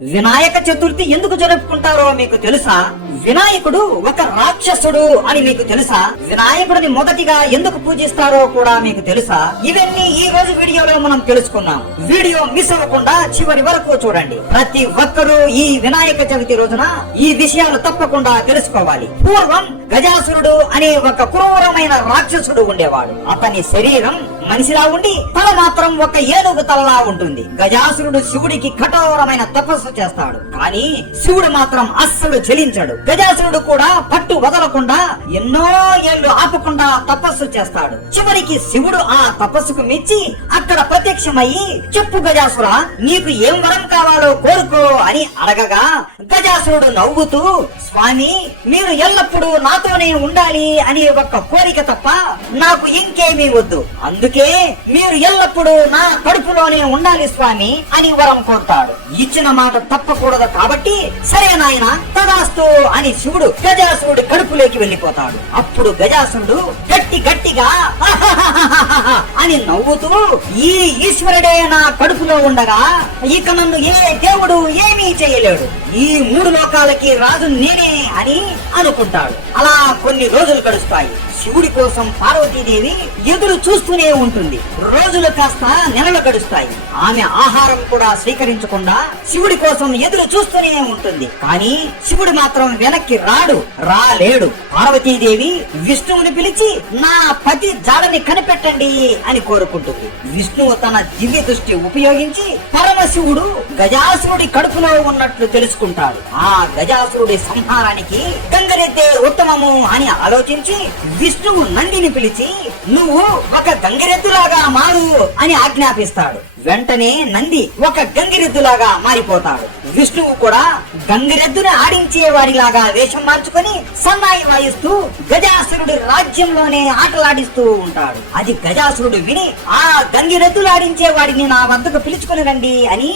వినాయక చతుర్థి ఎందుకు జరుపుకుంటారో మీకు తెలుసా? వినాయకుడు ఒక రాక్షసుడు అని మీకు తెలుసా? వినాయకుడిని మొదటిగా ఎందుకు పూజిస్తారో కూడా మీకు తెలుసా? ఇవన్నీ ఈ రోజు వీడియోలో మనం తెలుసుకున్నాం వీడియో మిస్ అవ్వకుండా చివరి వరకు చూడండి. ప్రతి ఒక్కరూ ఈ వినాయక చవితి రోజున ఈ విషయాలు తప్పకుండా తెలుసుకోవాలి. పూర్వం గజాసురుడు అనే ఒక క్రూరమైన రాక్షసుడు ఉండేవాడు. అతని శరీరం మనిషిలా ఉండి తల మాత్రం ఒక ఏనుగు తలలా ఉంటుంది. గజాసురుడు శివుడికి కఠోరమైన తపస్సు చేస్తాడు. కానీ శివుడు మాత్రం అస్సలు చెలించడు గజాసురుడు కూడా పట్టు వదలకుండా ఎన్నో ఏళ్ళు ఆపకుండా తపస్సు చేస్తాడు. చివరికి శివుడు ఆ తపస్సుకు మెచ్చి అక్కడ ప్రత్యక్షమయ్యి చెప్పు గజాసుర నీకు ఏం వరం కావాలో కోరుకో అని అడగగా గజాసురుడు నవ్వుతూ స్వామి మీరు ఎల్లప్పుడూ నాతోనే ఉండాలి అనే ఒక కోరిక తప్ప నాకు ఇంకేమీ వద్దు. అందుకే మీరు ఎల్లప్పుడూ నా కడుపులోనే ఉండాలి స్వామి అని వరం కోరుతాడు. ఇచ్చిన మాట తప్పకూడదు కాబట్టి సరే నాయన తదాస్తు అని శివుడు గజాసురుడి కడుపులోకి వెళ్ళిపోతాడు. అప్పుడు గజాసురుడు గట్టి గట్టిగా అని నవ్వుతూ ఈ ఈశ్వరుడే నా కడుపులో ఉండగా ఇక నన్ను ఏ దేవుడు ఏమీ చేయలేడు. ఈ మూడు లోకాలకి రాజు నేనే అని అనుకుంటాడు. అలా కొన్ని రోజులు గడుస్తాయి. శివుడి కోసం పార్వతీదేవి ఎదురు చూస్తూనే ఉంటుంది. రోజులు కాస్త నెలలు గడుస్తాయి. ఆమె ఆహారం కూడా స్వీకరించకుండా శివుడి కోసం ఎదురు చూస్తూనే ఉంటుంది. కానీ శివుడు మాత్రం వెనక్కి రాడు రాలేడు. పార్వతీదేవి విష్ణువుని పిలిచి నా పతి జాడని కనిపెట్టండి అని కోరుకుంటుంది. విష్ణువు తన దివ్య దృష్టి ఉపయోగించి పరమశివుడు గజాసురుడి కడుపులో ఉన్నట్లు తెలుసుకుంటాడు. ఆ గజాసురుడి సంహారానికి గంగరెద్దే ఉత్తమము అని ఆలోచించి విష్ణువు నందిని పిలిచి నువ్వు ఒక గంగిరెద్దులాగా మారు అని ఆజ్ఞాపిస్తాడు. వెంటనే నంది ఒక గంగిరెద్దులాగా మారిపోతాడు. విష్ణువు కూడా గంగిరెద్దుని ఆడించే వారిలాగా వేషం మార్చుకొని సన్నాయి వాయిస్తూ గజాసురుడి రాజ్యంలోనే ఆటలాడిస్తూ ఉంటాడు. అది గజాసురుడు విని ఆ గంగిరెద్దులు ఆడించే వాడిని నా వద్దకు పిలుచుకుని రండి అని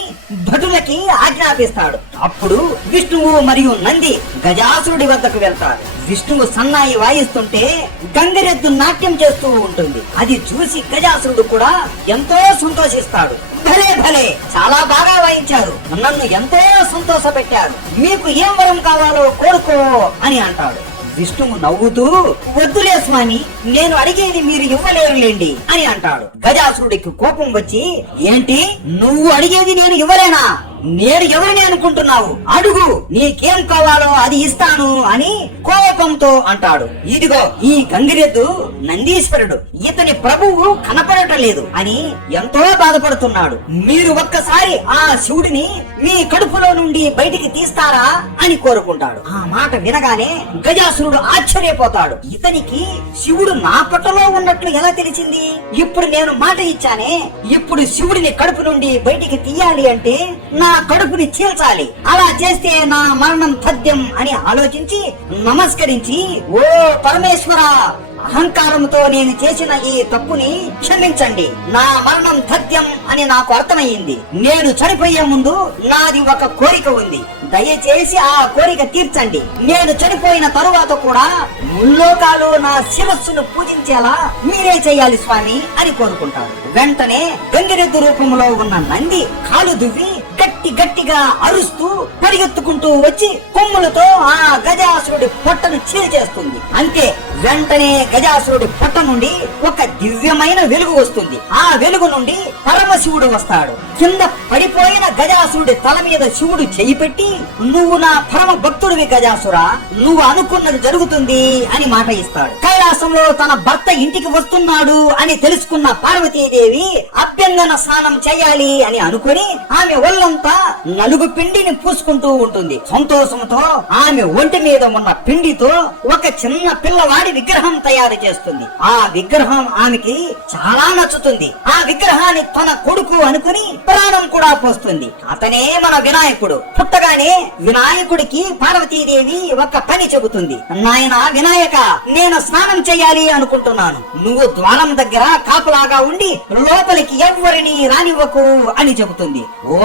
భటులకి ఆజ్ఞాపిస్తాడు. అప్పుడు విష్ణువు మరియు నంది గజాసురుడి వద్దకు వెళ్తారు. విష్ణువు సన్నాయి వాయిస్తుంటే గంగిరెద్దు నాట్యం చేస్తూ ఉంటుంది. అది చూసి గజాసురుడు కూడా ఎంతో సంతోషిస్తాడు. భలే భలే! చాలా బాగా వాయించారు. నన్ను ఎంతో సంతోష పెట్టారు మీకు ఏం వరం కావాలో కోరుకో అని అంటాడు. విష్ణువు నవ్వుతూ వద్దులే స్వామి నేను అడిగేది మీరు ఇవ్వలేరులేండి అని అంటాడు. గజాసురుడికి కోపం వచ్చి ఏంటి? నువ్వు అడిగేది నేను ఇవ్వలేనా? నేను ఎవరిని అనుకుంటున్నావు? అడుగు. నీకేం కావాలో అది ఇస్తాను అని కోపంతో అంటాడు. ఇదిగో ఈ గంగిరెద్దు నందీశ్వరుడు. ఇతని ప్రభువు కనపడటం లేదు అని ఎంతో బాధపడుతున్నాడు. మీరు ఒక్కసారి ఆ శివుడిని మీ కడుపులో నుండి బయటికి తీస్తారా అని కోరుకుంటాడు. ఆ మాట వినగానే గజాసురుడు ఆశ్చర్యపోతాడు. ఇతనికి శివుడు నా పట్టలో ఉన్నట్లు ఎలా తెలిసింది? ఇప్పుడు నేను మాట ఇచ్చానే ఇప్పుడు శివుడిని కడుపు నుండి బయటికి తీయాలి అంటే నా నా కడుపుని చీల్చాలి. అలా చేస్తే నా మరణం తథ్యం అని ఆలోచించి నమస్కరించి ఓ పరమేశ్వర అహంకారంతో నేను చేసిన ఈ తప్పుని క్షమించండి. నా మరణం సత్యం అని నాకు అర్థమయ్యింది నేను చనిపోయే ముందు నాది ఒక కోరిక ఉంది. దయచేసి ఆ కోరిక తీర్చండి. నేను చనిపోయిన తరువాత కూడా ముల్లోకాలు నా శిరస్సును పూజించేలా మీరే చేయాలి స్వామి అని కోరుకుంటాడు. వెంటనే గంగిరెద్దు రూపంలో ఉన్న నంది కాలు దువ్వి గట్టి గట్టిగా అరుస్తూ పరిగెత్తుకుంటూ వచ్చి కొమ్ములతో ఆ గజాసురుడి పొట్టను చీల్చేస్తుంది. అంతే వెంటనే గజాసురుడి పొట్ట నుండి ఒక దివ్యమైన వెలుగు వస్తుంది. ఆ వెలుగు నుండి పరమశివుడు వస్తాడు. కింద పడిపోయిన గజాసురుడి తల మీద శివుడు చేయి పెట్టి నువ్వు నా పరమ భక్తుడివి గజాసురా నువ్వు అనుకున్నది జరుగుతుంది అని మాట ఇస్తాడు. కైలాసంలో తన భర్త ఇంటికి వస్తున్నాడు అని తెలుసుకున్న పార్వతీదేవి అభ్యంగన స్నానం చేయాలి అని అనుకుని ఆమె ఒళ్ళంతా నలుగు పిండిని పూసుకుంటూ ఉంటుంది. సంతోషంతో ఆమె ఒంటి మీద ఉన్న పిండితో ఒక చిన్న పిల్లవాడి విగ్రహం తయారు చేస్తుంది. ఆ విగ్రహం ఆమెకి చాలా నచ్చుతుంది. ఆ విగ్రహాన్ని తన కొడుకు అనుకుని ప్రాణం కూడా పోస్తుంది. అతనే మన వినాయకుడు. పుట్టగానే వినాయకుడికి పార్వతీదేవి ఒక పని చెబుతుంది. నాయన వినాయక నేను స్నానం చేయాలి అనుకుంటున్నాను. నువ్వు ద్వారం దగ్గర కాపలాగా ఉండి లోపలికి ఎవ్వరిని రానివ్వకు అని చెబుతుంది. ఓ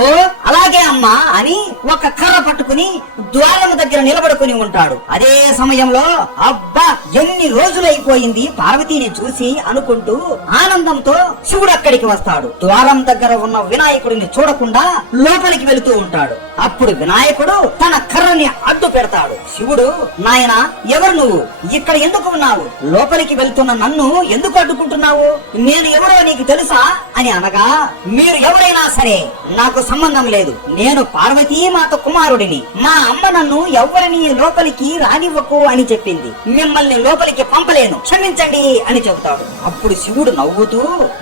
అలాగే అమ్మా అని ఒక కర్ర పట్టుకుని ద్వారం దగ్గర నిలబడుకుని ఉంటాడు. అదే సమయంలో అబ్బా ఎన్ని రోజులైపోయింది పార్వతీని చూసి అనుకుంటూ ఆనందంతో శివుడు అక్కడికి వస్తాడు. ద్వారం దగ్గర ఉన్న వినాయకుడిని చూడకుండా లోపలికి వెళుతూ ఉంటాడు. అప్పుడు వినాయకుడు తన కర్రని అడ్డు పెడతాడు. శివుడు నాయన ఎవరు నువ్వు? ఇక్కడ ఎందుకు ఉన్నావు? లోపలికి వెళ్తున్న నన్ను ఎందుకు అడ్డుకుంటున్నావు? నేను ఎవరో నీకు తెలుసా? అని అనగా మీరు ఎవరైనా సరే నాకు సంబంధం లేదు. నేను పార్వతీ మాత కుమారుడిని. మా అమ్మ నన్ను ఎవరిని లోపలికి రానివ్వకు అని చెప్పింది. మిమ్మల్ని లోపలికి పంపలేను. క్షమించండి అని చెబుతాడు. అప్పుడు శివుడు నవ్వుతూ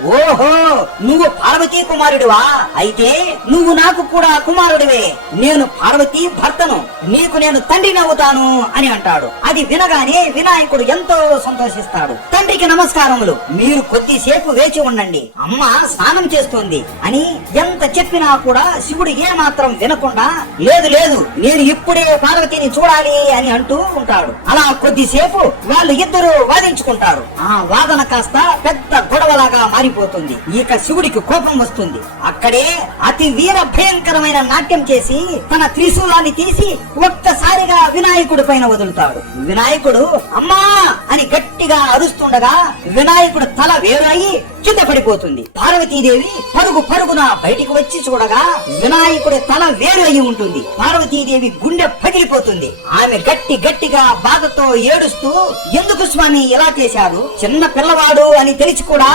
ఓహో నువ్వు పార్వతీ కుమారుడివా? అయితే నువ్వు నాకు కూడా కుమారుడివే. నేను పార్వతీ భర్తను. నీకు నేను తండ్రి నవ్వుతాను అని అంటాడు. అది వినగానే వినాయకుడు ఎంతో సంతోషిస్తాడు. తండ్రికి నమస్కారములు. మీరు కొద్దిసేపు వేచి ఉండండి. అమ్మ స్నానం చేస్తోంది అని ఎంత చెప్పినా కూడా శివుడు ఏ మాత్రం వినకుండా లేదు లేదు నేను ఇప్పుడే పార్వతిని చూడాలి అని అంటూ ఉంటాడు. అలా కొద్దిసేపు వాళ్ళు ఇద్దరు వాదించుకుంటారు. ఆ వాదన కాస్త పెద్ద గొడవలాగా మారిపోతుంది. ఇక శివుడికి కోపం వస్తుంది. అక్కడే అతి వీర భయంకరమైన నాట్యం చేసి తన త్రిశూలాన్ని తీసి ఒక్కసారిగా వినాయకుడి పైన వదులుతాడు. వినాయకుడు అమ్మా అని గట్టిగా అరుస్తుండగా వినాయకుడు తల వేరాయి కింద పడిపోతుంది పార్వతీదేవి పరుగు పరుగున బయటికి వచ్చి చూడగా వినాయకుడి తల వేరు అయి ఉంటుంది. పార్వతీదేవి గుండె పగిలిపోతుంది. ఆమె గట్టి గట్టిగా బాధతో ఏడుస్తూ ఎందుకు స్వామి ఇలా చేశారు? చిన్న పిల్లవాడు అని తెలిసి కూడా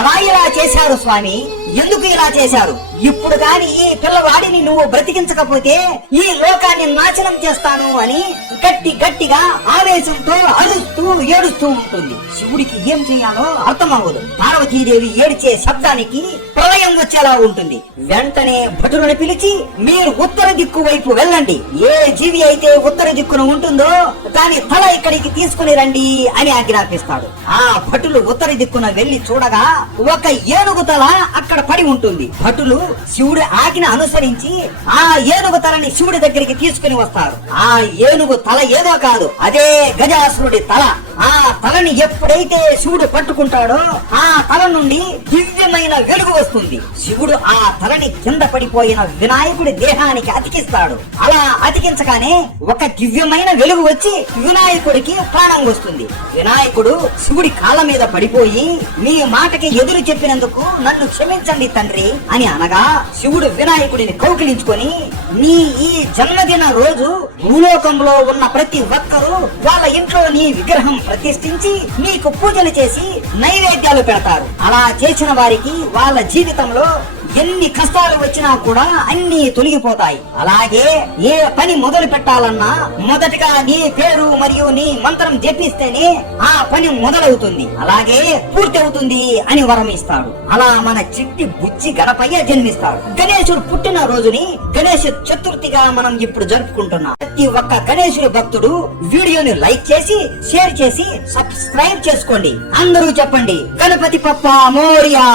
ఎలా ఇలా చేశారు స్వామి? ఎందుకు ఇలా చేశారు? ఇప్పుడు కాని ఈ పిల్లవాడిని నువ్వు బ్రతికించకపోతే ఈ లోకాన్ని నాశనం చేస్తాను అని గట్టి గట్టిగా ఆవేశంతో అరుస్తూ ఏడుస్తూ ఉంటుంది. శివుడికి ఏం చేయాలో అర్థం అవ్వదు పార్వతీదేవి ఏడిచే శబ్దానికి ప్రళయం వచ్చేలా ఉంటుంది. వెంటనే భటులను పిలిచి మీరు ఉత్తర దిక్కు వైపు వెళ్ళండి. ఏ జీవి అయితే ఉత్తర దిక్కున ఉంటుందో దాని తల ఇక్కడికి తీసుకుని రండి అని ఆజ్ఞాపిస్తాడు. ఆ భటులు ఉత్తర దిక్కున వెళ్ళి చూడగా ఒక ఏనుగు తల అక్కడ పడి ఉంటుంది. భటులు శివుడు ఆజ్ఞ అనుసరించి ఆ ఏనుగు తలని శివుడి దగ్గరికి తీసుకుని వస్తారు ఆ ఏనుగు తల ఏదో కాదు అదే గజాసురుడి తల. ఆ తలని ఎప్పుడైతే శివుడు పట్టుకుంటాడో ఆ తల నుండి దివ్యమైన వెలుగు వస్తుంది. శివుడు ఆ తలని కింద పడిపోయిన వినాయకుడి దేహానికి అతికిస్తాడు. అలా అతికించగానే ఒక దివ్యమైన వెలుగు వచ్చి వినాయకుడికి ప్రాణం వస్తుంది. వినాయకుడు శివుడి కాళ్ళ మీద పడిపోయి మీ మాటకి ఎదురు చెప్పినందుకు నన్ను క్షమించండి తండ్రి అని అనగా శివుడు వినాయకుడిని కౌకిలించుకొని నీ ఈ జన్మదిన రోజు భూలోకంలో ఉన్న ప్రతి ఒక్కరూ వాళ్ళ ఇంట్లో నీ విగ్రహం ప్రతిష్ఠించి మీకు పూజలు చేసి నైవేద్యాలు పెడతారు. అలా చేసిన వారికి వాళ్ళ జీవితంలో ఎన్ని కష్టాలు వచ్చినా కూడా అన్ని తొలగిపోతాయి. అలాగే ఏ పని మొదలు పెట్టాలన్నా మొదటగా నీ పేరు మరియు నీ మంత్రం జపిస్తేనే ఆ పని మొదలవుతుంది. అలాగే పూర్తి అవుతుంది అని వరం ఇస్తాడు అలా మన చిట్టి బుచ్చి గణపయ్య జన్మిస్తాడు. గణేశుడు పుట్టిన రోజుని గణేష్ చతుర్థిగా మనం ఇప్పుడు జరుపుకుంటున్నాం. ప్రతి ఒక్క గణేశుడు భక్తుడు వీడియోని లైక్ చేసి షేర్ చేసి సబ్స్క్రైబ్ చేసుకోండి. అందరూ చెప్పండి గణపతి పప్ప మోరియా!